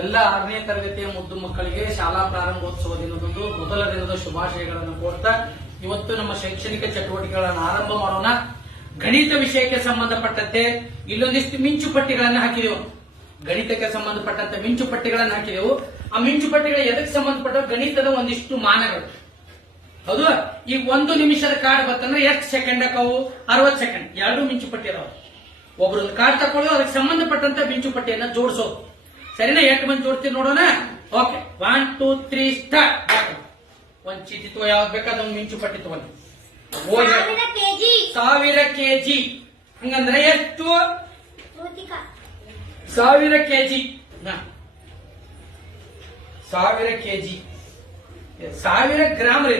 ಎಲ್ಲ 6ನೇ ತರಗತಿಯ ಮುದ್ದು ಮಕ್ಕಳಿಗೆ ಶಾಲಾ ಪ್ರಾರಂಭೋತ್ಸವ ದಿನದಂದು ಮೊದಲ ದಿನದ ಶುಭಾಶಯಗಳನ್ನು ಕೋರ್ತಾ ಇವತ್ತು ನಮ್ಮ ಶೈಕ್ಷಣಿಕ ಚಟುವಟಿಕೆಗಳನ್ನು ಆರಂಭ ಮಾಡೋಣ. ಗಣಿತ ವಿಷಯಕ್ಕೆ ಸಂಬಂಧಪಟ್ಟಂತೆ ಇಲ್ಲೊಂದಿಷ್ಟು ಮಿಂಚು ಪಟ್ಟಿಗಳನ್ನು ಹಾಕಿದೆವು. ಗಣಿತಕ್ಕೆ ಸಂಬಂಧಪಟ್ಟಂತೆ ಮಿಂಚು ಪಟ್ಟಿಗಳನ್ನು ಹಾಕಿದೆವು. ಆ ಮಿಂಚು ಪಟ್ಟಿಗಳು ಎದಕ್ಕೆ ಸಂಬಂಧಪಟ್ಟ ಗಣಿತದ ಒಂದಿಷ್ಟು ಮಾನಗಳು. ಹೌದು, ಈಗ 1 ನಿಮಿಷದ ಕಾರ್ಡ್ ಬರ್ತಂದ್ರೆ ಎಷ್ಟು ಸೆಕೆಂಡ್ ಅವು? 60 ಸೆಕೆಂಡ್. 2 ಮಿಂಚು ಪಟ್ಟಿ ಅದಾವ. ಒಬ್ರೊಂದು ಕಾರ್ಡ್ ತಕೊಳ್ಳೋದು, ಅದಕ್ಕೆ ಸಂಬಂಧಪಟ್ಟಂತ ಮಿಂಚು ಪಟ್ಟಿಯನ್ನ ಜೋಡಿಸೋದು. ಸರಿನಾ? 8 ಮಂದಿ ಜೋಡ್ತೀವಿ ನೋಡೋಣ. Okay, 1 2 3 start. ಒಂದ್ ಚೀಟಿ ತಗೋ, ಯಾವ್ದು ಬೇಕಾದ ಮಿಂಚು ಪಟ್ಟಿ ತಗೊಂಡು 1000 ಕೆಜಿ. ಹಂಗಂದ್ರೆ ಎಷ್ಟು? 1000 ಕೆಜಿ. 1000 ಕೆಜಿ. 1000 ಗ್ರಾಮ್ ರೀ.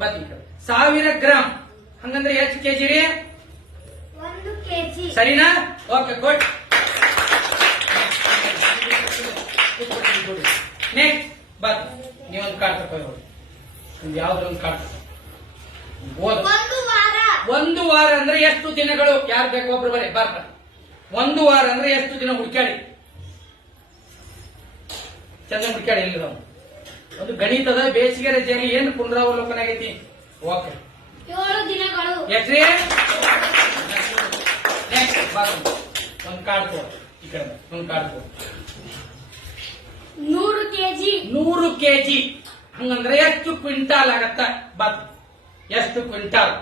ಬತ್ತಿ 1000 ಗ್ರಾಮ್ ಹಂಗಂದ್ರೆ ಎಷ್ಟು ಕೆಜಿ ರೀ? 1 ಕೆಜಿ. ಸರಿನಾ? Okay, good. ನೆಕ್ಸ್ಟ್ ಬತ್ ನೀವೊಂದು ಕಾರ್ಡ್ ತಕೊಳ್ಳಿ. ಯಾವ್ದೊಂದು ಕಾರ್ಡ್ ಓದ. 1 ವಾರ. 1 ವಾರ ಅಂದ್ರೆ ಎಷ್ಟು ದಿನಗಳು? ಯಾರು ಬೇಕು ಒಬ್ರು ಬರೀ ಬರ್ತ. 1 ವಾರ ಅಂದ್ರೆ ಎಷ್ಟು ದಿನ? ಹುಡುಕಾಡಿ, ಚಂದ ಹುಡುಕಾಡಿ. ಇಲ್ಲ ಒಂದು ಗಣಿತದ ಬೇಸಿಗೆ ರಜೆಯಲ್ಲಿ ಏನು ಪುನರಾವಲೋಕನ ಆಗೈತಿ? ಓಕೆ, 7 ದಿನಗಳು. ಎಷ್ಟ್ರಿ? ನೆಕ್ಸ್ಟ್ ಬಾತ್ ಒಂದು ಕಾರ್ಡ್ ತಗೋ. ಈ ಕಡೆ ಒಂದು ಕಾರ್ಡ್ ತಗೋ. 100 ಕೆಜಿ. 100 ಕೆಜಿ ಹಂಗಂದ್ರೆ ಎಷ್ಟು ಕ್ವಿಂಟಾಲ್ ಆಗತ್ತ? ಬತ್ ಎಷ್ಟು ಕ್ವಿಂಟಾಲ್?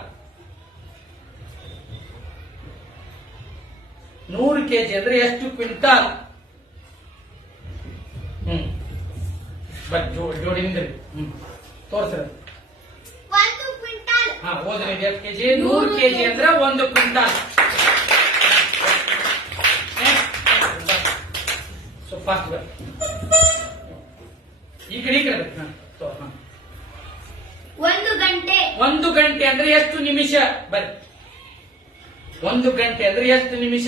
100 ಕೆಜಿ ಅಂದ್ರೆ ಎಷ್ಟು ಕ್ವಿಂಟಾಲ್? ಬಟ್ ಜೋಡಿ ನಿಂದ್ರಿ. ತೋರ್ಸ್ರ. 1 ಕ್ವಿಂಟಾಲ್. ಹಾ, ಓದ್ರಿ. ಎಷ್ಟು ಕೆಜಿ? 100 ಕೆಜಿ ಅಂದ್ರೆ 1 ಕ್ವಿಂಟಾಲ್. ಸೊ ಫಾಸ್ಟ್ ಬರ್. ಈ ಕಡೆ 1 ಗಂಟೆ. 1 ಗಂಟೆ ಅಂದ್ರೆ ಎಷ್ಟು ನಿಮಿಷ? ಬರ್ರಿ. 1 ಗಂಟೆ ಅಂದ್ರೆ ಎಷ್ಟು ನಿಮಿಷ?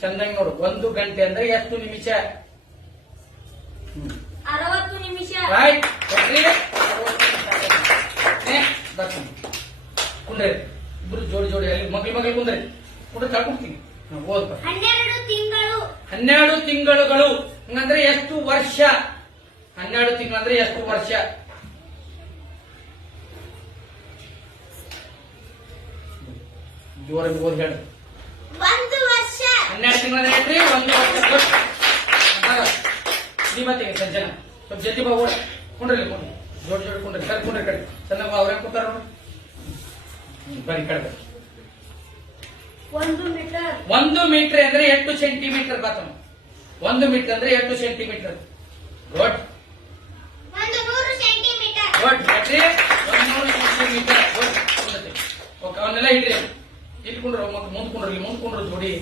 ಚಂದಂಗ್ ನೋಡು. 1 ಗಂಟೆ ಅಂದ್ರೆ ಎಷ್ಟು ನಿಮಿಷ? 60 ನಿಮಿಷ. ರೈಟ್. ಕುಂಡ್ರಿ ಇಬ್ರು ಜೋಡಿ ಜೋಡಿ. ಅಲ್ಲಿ ಮಗ್ಳು ಕುಂದ್ರಿ. ಕುಂಡ್ರೆ ತಳ್ಕೊಡ್ತೀನಿ. ಓದ್. 12 ತಿಂಗಳು. 12 ತಿಂಗಳುಗಳು ಹಂಗಂದ್ರೆ ಎಷ್ಟು ವರ್ಷ? 12 ತಿಂಗಳು ಅಂದ್ರೆ ಎಷ್ಟು ವರ್ಷ? ಜೋರಾಗಿ ಓದ್ ಹೇಳಿ. 1 ವರ್ಷ. 12 ತಿಂಗಳು ಅಂದ್ರೆ ಏನ್ರಿ? 1 ವರ್ಷ. ನೀ ಮತ್ತೆ ಸಂಜನ ಸ್ವಲ್ಪ ಜಲ್ದಿ ಬಾ. ಕುಂಡ್ರಿ ಕುಂಡ್ರಿ. ಜೋಡಿ ಜೋಡಿ ಕುಂಡ್ರಿ. ಸರ್ ಕುಂಡ್ರಿ ಕಡೆ ಚೆನ್ನಾಗ. ಅವ್ರೇನ್ ಕೂತಾರ ನೋಡಿ. ಬರೀ ಕಡೆ. 1 ಮೀಟರ್. 1 ಮೀಟರ್ ಅಂದ್ರೆ 8 ಸೆಂಟಿಮೀಟರ್ ಬಾತಮ್ಮ. 1 ಮೀಟರ್ ಅಂದ್ರೆ 8 centimetre. Good. 100 centimetre. Good. 100 centimetre. Good. Okay, ಅವನ್ನೆಲ್ಲ ಹಿಡ್ರಿ. ಇಲ್ಲಿ ಕುಂಡ್ರು. ಮುಂದ್ ಕುಂಡ್ರಿ. ಮುಂದ್ ಕುಂಡ್ರು ಜೋಡಿ.